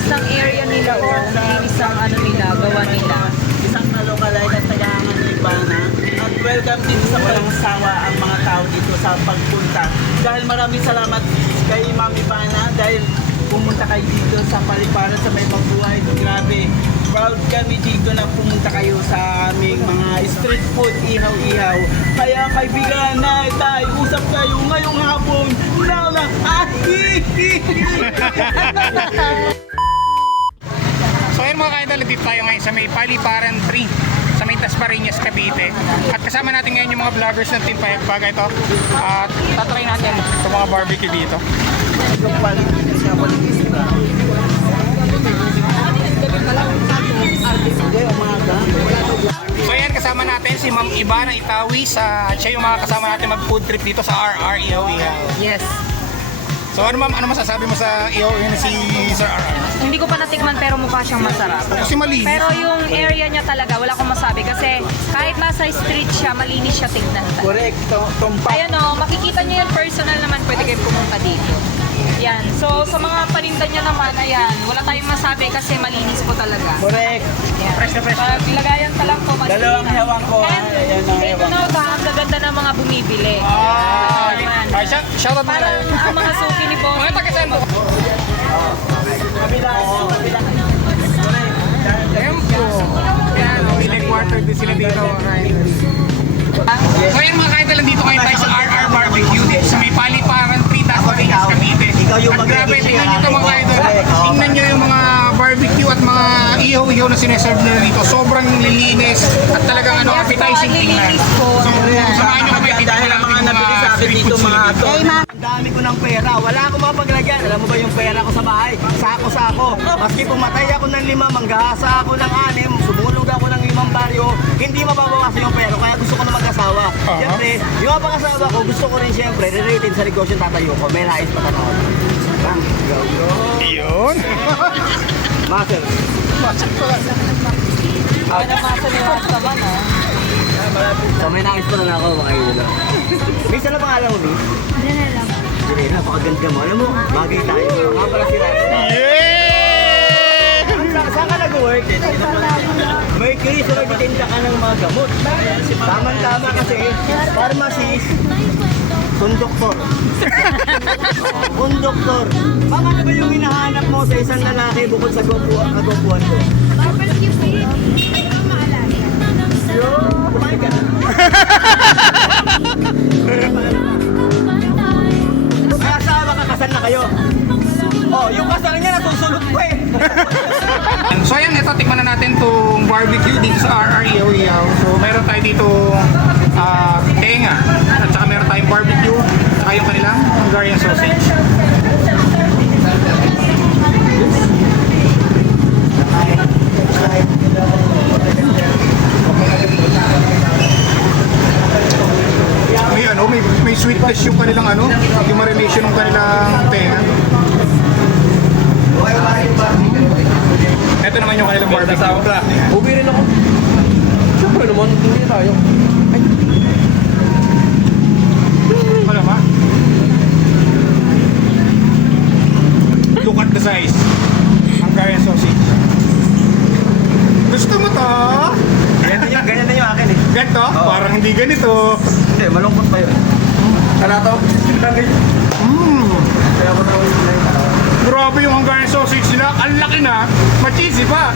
linis ng area nila, oh. Linis ng ano nila, gawa nila. Isang nalokalike at tagangan ng Ibana. At welcome dito sa walang sawa ang mga tao dito sa pagpunta. Dahil maraming salamat kay Ma'am Ibana dahil pumunta kayo dito sa Paliparan sa May Mabuhay. Grabe, proud kami dito na pumunta kayo sa aming mga street food, ihaw-ihaw. Kaya kaibigan na tayo, usap kayo ngayong hapon. Now na, So ayun mga ka-idol, dito tayo ngayon sa may Paliparan 3 sa may Dasmariñas, Cavite. At kasama natin ngayon yung mga vloggers ng Team Payagpag ito. At tatry natin itong mga barbecue dito. So ayan, kasama natin si Ma'am Ibana Itawi sa siya yung mga kasama natin mag food trip dito sa RR Ihaw-Ihaw. Yes. So ano ma'am, ano masasabi mo sa Ihaw-Ihaw si Sir RR? Hindi ko pa natikman pero mukha siyang masarap. Kasi malinis. Pero yung area niya talaga, wala akong masabi kasi kahit nasa street siya, malinis siya tignan. correct, tumpak. Ayan o, makikita niyo yung personal naman, pwede kayo pumunta dito. Yan. So, sa mga paninda niya naman, ayan, wala tayong masabi kasi malinis po talaga. Correct. Yan. Fresh na fresh. Lagayan pa lang po, malinis. Dalawang hewang ko. And, Ayan ang dito hewang. na, ang gaganda ng mga bumibili. Ayan. Ay, shoutout mo Parang ang mga suki ni Boss. mga taga-saan mo? Kabila. Kabila. Ayan po. Ayan, may quarter din sila dito. So ayan mga ka-idol, dito kayo tayo sa RR Barbecue dito sa may Paliparan 3 Dasmariñas, Cavite. At grabe, tingnan nyo ito mga ka-idol. Tingnan nyo yung mga barbecue at mga ihaw-ihaw na sineserve nila dito. Sobrang lilinis at talagang ano, appetizing tingnan. So, samahan nyo kami. Dahil ang mga nabili sa akin dito mga ato. Ang dami ko ng pera. Wala akong mapaglagyan. Alam mo ba yung pera ko sa bahay? Sako-sako. Maski pumatay ako ng 5, manggahasa ako ng 6, sumulog ako ng 5 baryo, hindi mababawasan yung pera. Kaya gusto ko na mag-asawa. Siyempre, yung mga pang-asawa ko, gusto ko rin siyempre, re-rated sa negosyo tatayo ko. May nais pa tanaw. Bang, go. Yun. Master. Ako na masaliwas ka ba, no? So may nais pa na ako, mga idol. Miss, ano pangalan mo, Miss? Janela. Sige, napakaganda mo. Alam mo, bagay tayo. Nga pala sila. Yeah! Saan ka nag-work? Mercury, so nagtitinda ka ng mga gamot. Tama-tama kasi, pharmacist, konduktor. Konduktor. Ma'am, ano ba yung hinahanap mo sa isang lalaki bukod sa kagopuan ko? Barbecue pig. Ito maalaga. Kumain ka na. May asawa ka, kasal na kayo. Oh, yung kasal niya nasusunod ko eh. So ayan, ito, tikman na natin itong barbecue dito sa RR Ihaw-Ihaw. So meron tayo dito tenga, at saka meron tayong barbecue, at saka yung kanilang Hungarian sausage. May ano, may sweetness yung kanilang ano, yung marination ng kanilang tenga. Ito naman yung kanilang barbecue. Ubi rin ako. Siyempre naman, hindi tayo. Ano ba? Look at the size. Hungarian sausage. Gusto mo to? Ganyan na yung akin eh. Ganito? Parang hindi ganito. Hindi, malungkot pa yun. Ano to? Kaya ko tawag yun na yun. Grabe yung Hungarian sausage nila. Ang laki na. Machisi pa.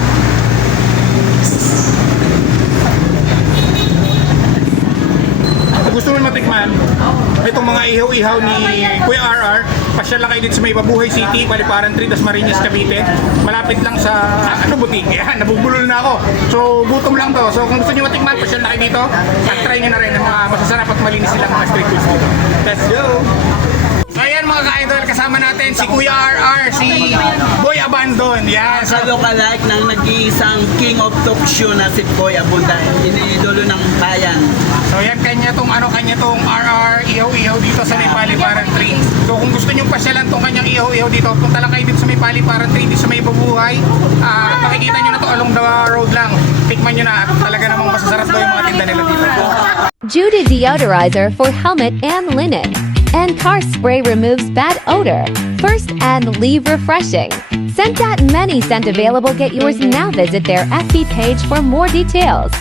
Kung gusto mo matikman itong mga ihaw-ihaw ni Kuya RR, pasyal lang kayo dito sa may Mabuhay City, Paliparan 3, Dasmariñas, Cavite. Malapit lang sa butik. Yan, nabubulol na ako. So gutom lang to. So kung gusto niyo matikman, pasyal na kayo dito at try niyo na rin ang mga masasarap at malinis silang mga street foods dito. Let's go! So ayan mga ka-idol, kasama natin si Kuya RR, si Boy Abandon. Yan. Sa lookalike ng nag-iisang king of talk show na si Boy Abundant, iniidolo ng bayan. So yan, kanya tong RR Ihaw-Ihaw dito sa may Paliparan 3. So kung gusto niyo pasyalan tong kanyang ihaw-ihaw dito, punta lang kayo dito sa may Paliparan 3, dito sa may Mabuhay. At makikita niyo na to along the road lang. Tikman niyo na at talaga namang masasarap daw yung mga tinda nila dito. Judy Deodorizer for helmet and linen. And car spray removes bad odor. First and leave refreshing. Scent.many scent available. Get yours now. Visit their FB page for more details.